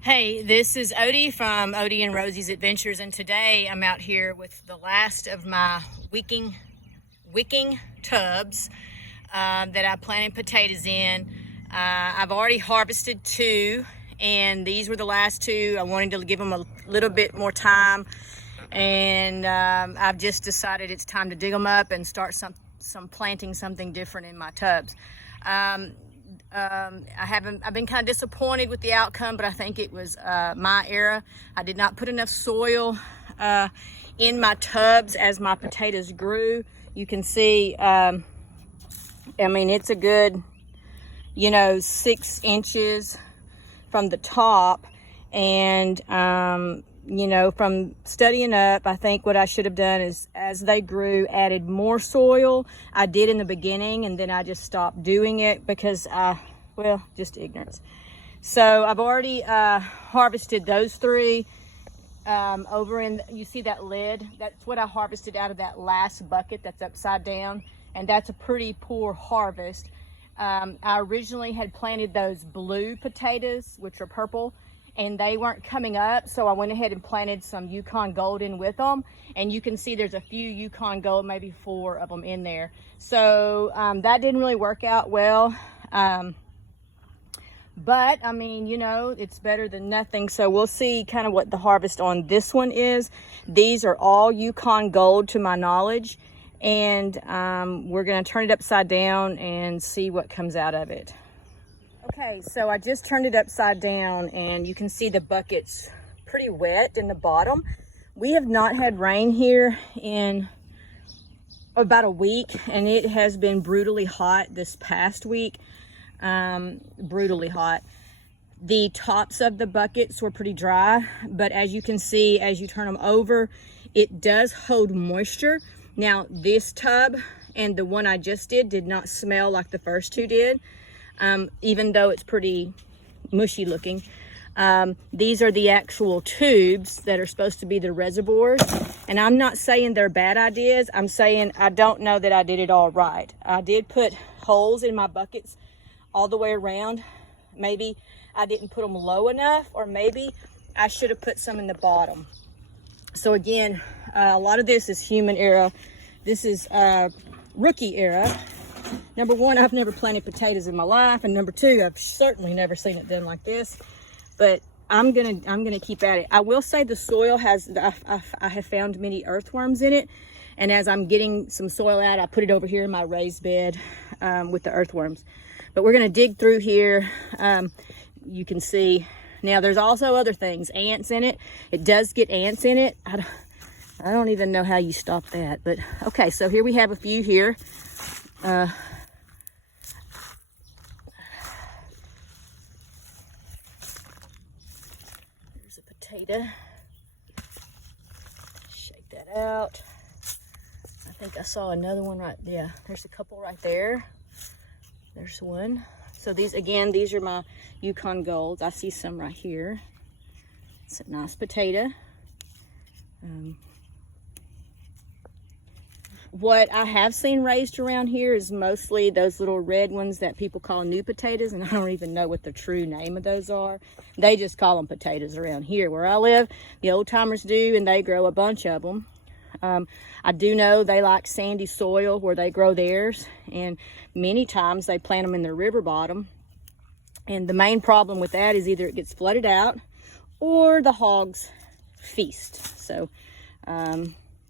Hey, this is Odee from Odee and Rosie's Adventures, and today I'm out here with the last of my wicking tubs that I planted potatoes in. I've already harvested 2, and these were the last 2. I wanted to give them a little bit more time, and I've just decided it's time to dig them up and start planting something different in my tubs. I've been kind of disappointed with the outcome, but I think it was my error. I did not put enough soil in my tubs as my potatoes grew. You can see, I mean, it's a good, 6 inches from the top. And, from studying up, I think what I should have done is, as they grew, added more soil. I did in the beginning, and then I just stopped doing it because, just ignorance. So I've already harvested those 3 over in, you see that lid? That's what I harvested out of that last bucket that's upside down, and that's a pretty poor harvest. I originally had planted those blue potatoes, which are purple, and they weren't coming up, so I went ahead and planted some Yukon Golden with them, and you can see there's a few Yukon Gold, maybe 4 of them in there. So that didn't really work out well, but I mean, it's better than nothing. So we'll see kind of what the harvest on this one is. These are all Yukon Gold to my knowledge, and we're gonna turn it upside down and see what comes out of it. Okay, so I just turned it upside down, and you can see the bucket's pretty wet in the bottom. We have not had rain here in about a week, and it has been brutally hot this past week. Brutally hot. The tops of the buckets were pretty dry, but as you can see, as you turn them over, it does hold moisture. Now, this tub and the one I just did not smell like the first 2 did. Even though it's pretty mushy looking. These are the actual tubes that are supposed to be the reservoirs. And I'm not saying they're bad ideas. I'm saying I don't know that I did it all right. I did put holes in my buckets all the way around. Maybe I didn't put them low enough, or maybe I should have put some in the bottom. So again, a lot of this is human error. This is rookie error. Number 1, I've never planted potatoes in my life, and number 2, I've certainly never seen it done like this. But I'm gonna keep at it. I will say the soil has, I have found many earthworms in it, and as I'm getting some soil out, I put it over here in my raised bed with the earthworms. But we're gonna dig through here. You can see now there's also other things, ants in it. It does get ants in it. I don't even know how you stop that, but okay. So here we have a few here. There's a potato. Shake that out. I think I saw another one right there. Yeah, there's a couple right there. There's one. So these are my Yukon Golds. I see some right here. It's a nice potato. What I have seen raised around here is mostly those little red ones that people call new potatoes, and I don't even know what the true name of those are. They just call them potatoes around here where I live. The old timers do, and they grow a bunch of them. I do know they like sandy soil where they grow theirs, and many times they plant them in the river bottom. And the main problem with that is either it gets flooded out or the hogs feast. So,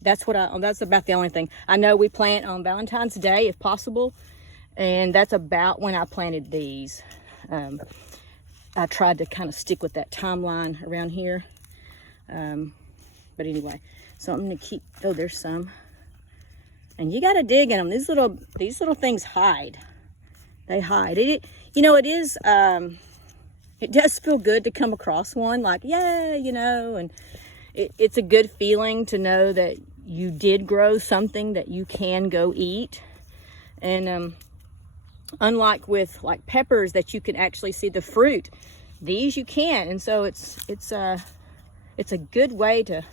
that's about the only thing. I know we plant on Valentine's Day if possible, and that's about when I planted these. I tried to kind of stick with that timeline around here. But anyway, so I'm gonna keep, oh, there's some. And you gotta dig in them. These little things hide. They hide. It does feel good to come across one, like, yeah, and it's a good feeling to know that you did grow something that you can go eat. And unlike with like peppers that you can actually see the fruit, these you can't. And so it's a good way to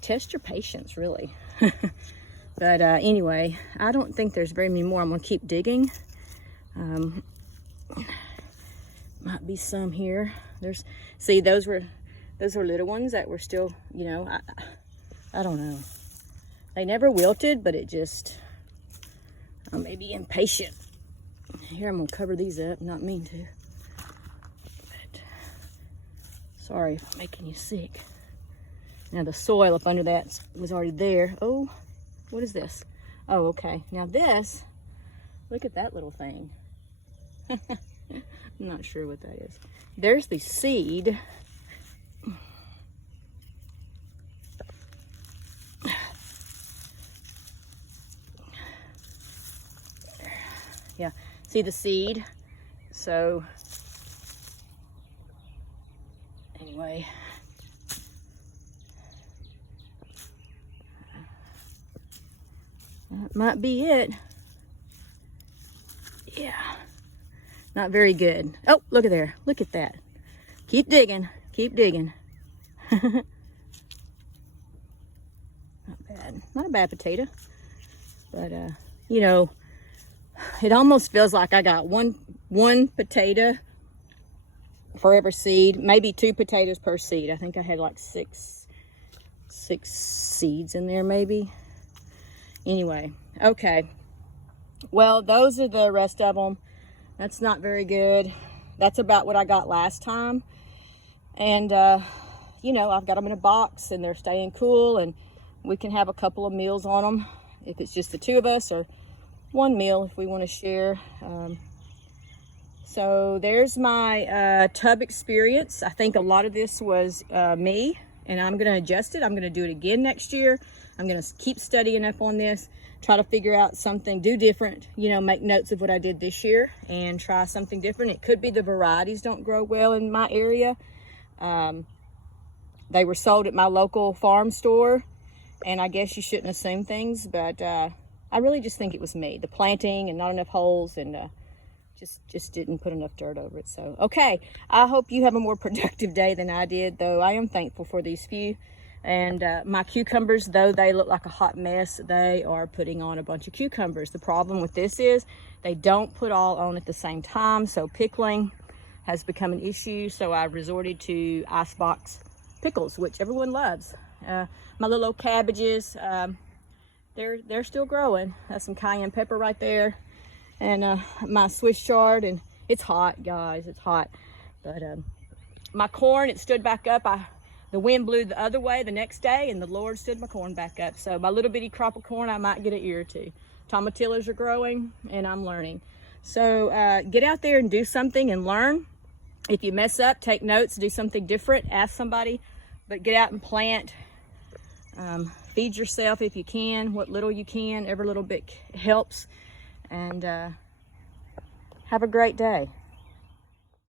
test your patience, really. But anyway, I don't think there's very many more. I'm gonna keep digging. Might be some here. See, those were little ones that were still, you know, I don't know. They never wilted, but it just, I may be impatient. Here, I'm gonna cover these up, not mean to. But sorry if I'm making you sick. Now the soil up under that was already there. Oh, what is this? Oh, okay. Now this, look at that little thing. I'm not sure what that is. There's the seed. Yeah, see the seed? So, anyway. That might be it. Yeah. Not very good. Oh, look at there. Look at that. Keep digging. Keep digging. Not bad. Not a bad potato. But, you know, it almost feels like I got one potato for every seed. Maybe 2 potatoes per seed. I think I had like six seeds in there maybe. Anyway, okay. Well, those are the rest of them. That's not very good. That's about what I got last time. And, you know, I've got them in a box and they're staying cool, and we can have a couple of meals on them if it's just the 2 of us, or 1 meal if we want to share. So there's my tub experience. I think a lot of this was me, and I'm going to adjust it. I'm going to do it again next year. I'm going to keep studying up on this, try to figure out something, do different, you know, make notes of what I did this year and try something different. It could be the varieties don't grow well in my area. They were sold at my local farm store, and I guess you shouldn't assume things, but I really just think it was me. The planting and not enough holes, and just didn't put enough dirt over it. So, okay, I hope you have a more productive day than I did, though I am thankful for these few. And my cucumbers, though they look like a hot mess, they are putting on a bunch of cucumbers. The problem with this is they don't put all on at the same time, so pickling has become an issue. So I resorted to icebox pickles, which everyone loves. My little old cabbages, they're still growing. That's some cayenne pepper right there, and my Swiss chard. And it's hot, guys, it's hot. But my corn, it stood back up. The wind blew the other way the next day, and the Lord stood my corn back up. So my little bitty crop of corn, I might get an ear or 2. Tomatillos are growing, and I'm learning. So get out there and do something and learn. If you mess up, take notes, do something different, ask somebody. But get out and plant. Feed yourself if you can, what little you can. Every little bit helps. And have a great day.